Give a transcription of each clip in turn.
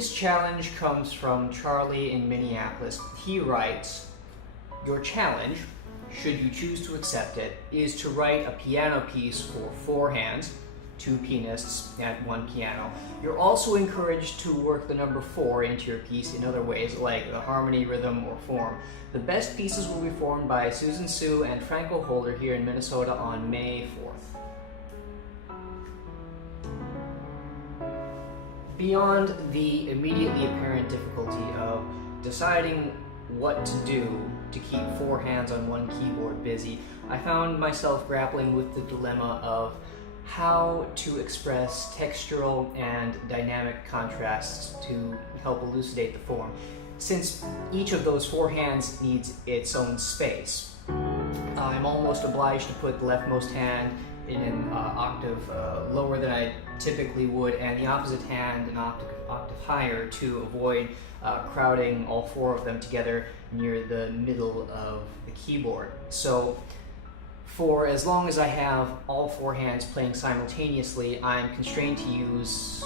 This challenge comes from Charlie in Minneapolis. He writes, "Your challenge, should you choose to accept it, is to write a piano piece for 4 hands, 2 pianists and 1 piano. You're also encouraged to work the number 4 into your piece in other ways, like the harmony, rhythm, or form. The best pieces will be formed by Susan Sue and Franco Holder here in Minnesota on May 4th. Beyond the immediately apparent difficulty of deciding what to do to keep 4 hands on 1 keyboard busy, I found myself grappling with the dilemma of how to express textural and dynamic contrasts to help elucidate the form, since each of those 4 hands needs its own space. I'm almost obliged to put the leftmost hand in an octave lower than I typically would, and the opposite hand an octave higher to avoid crowding all 4 of them together near the middle of the keyboard. So for as long as I have all 4 hands playing simultaneously, I'm constrained to use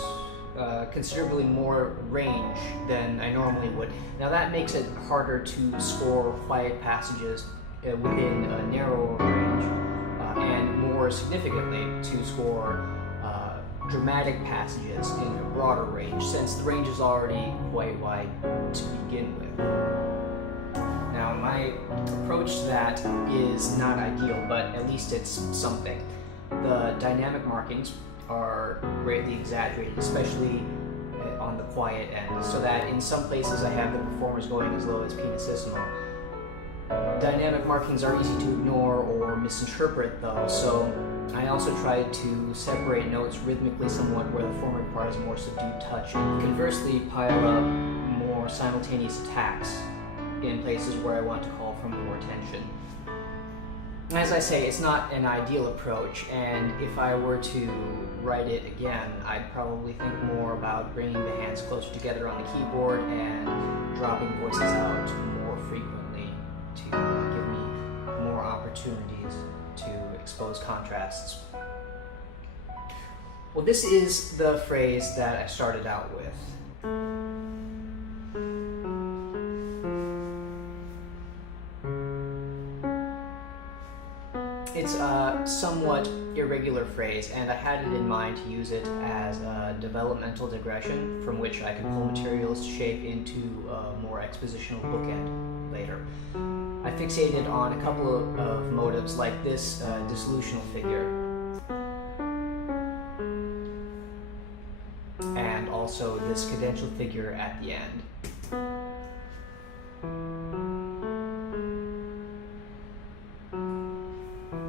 considerably more range than I normally would. Now that makes it harder to score quiet passages within a narrower range, and more significantly to score dramatic passages in a broader range, since the range is already quite wide to begin with. Now, my approach to that is not ideal, but at least it's something. The dynamic markings are greatly exaggerated, especially on the quiet end, so that in some places I have the performers going as low as pianissimo. Dynamic markings are easy to ignore or misinterpret, though, so I also try to separate notes rhythmically somewhat where the form requires a more subdued touch, and conversely pile up more simultaneous attacks in places where I want to call for more attention. As I say, it's not an ideal approach, and if I were to write it again, I'd probably think more about bringing the hands closer together on the keyboard and dropping voices out more frequently to give me more opportunities to expose contrasts. Well, this is the phrase that I started out with. It's a somewhat irregular phrase, and I had it in mind to use it as a developmental digression from which I could pull materials to shape into a more expositional bookend later. I fixated on a couple of motives like this dissolutional figure, and also this cadential figure at the end.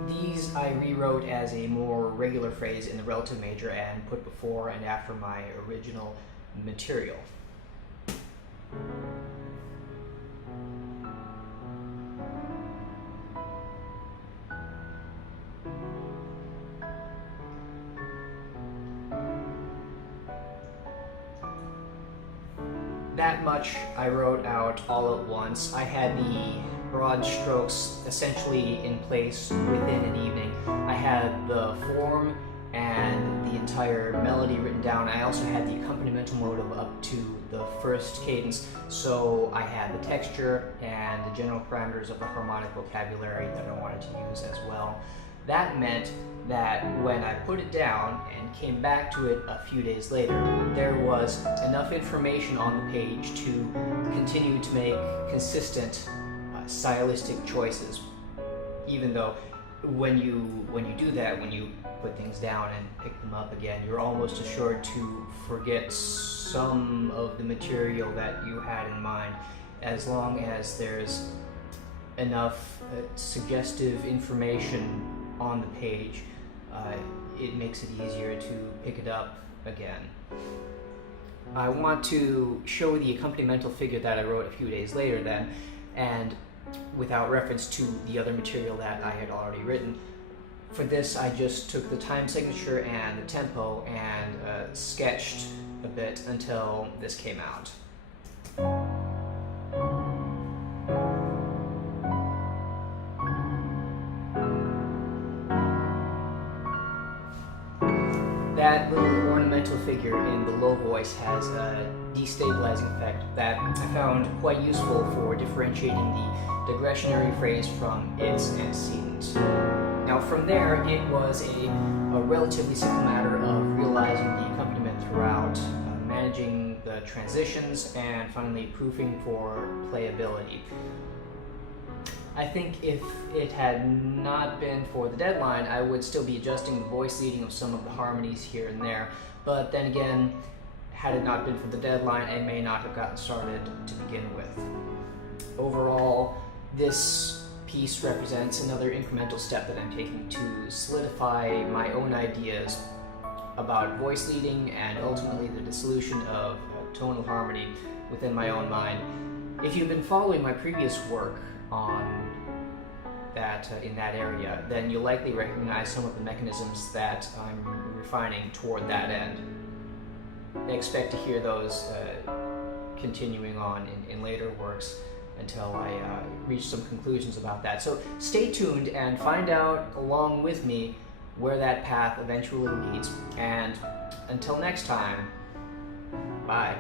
These I rewrote as a more regular phrase in the relative major and put before and after my original material. That much I wrote out all at once. I had the broad strokes essentially in place within an evening. I had the form and the entire melody written down. I also had the accompanimental motive up to the first cadence, so I had the texture and the general parameters of the harmonic vocabulary that I wanted to use as well. That meant that when I put it down and came back to it a few days later, there was enough information on the page to continue to make consistent stylistic choices, even though when you do that, when you put things down and pick them up again, you're almost assured to forget some of the material that you had in mind, as long as there's enough suggestive information on the page. It makes it easier to pick it up again. I want to show the accompanimental figure that I wrote a few days later then, and without reference to the other material that I had already written. For this, I just took the time signature and the tempo and sketched a bit until this came out. That little ornamental figure in the low voice has a destabilizing effect that I found quite useful for differentiating the digressionary phrase from its antecedent. Now from there, it was a relatively simple matter of realizing the accompaniment throughout, managing the transitions, and finally proofing for playability. I think if it had not been for the deadline, I would still be adjusting the voice leading of some of the harmonies here and there. But then again, had it not been for the deadline, I may not have gotten started to begin with. Overall, this piece represents another incremental step that I'm taking to solidify my own ideas about voice leading and ultimately the dissolution of tonal harmony within my own mind. If you've been following my previous work on that in that area, then you'll likely recognize some of the mechanisms that I'm refining toward that end. I expect to hear those continuing on in later works until I reach some conclusions about that. So stay tuned and find out along with me where that path eventually leads. And until next time, bye.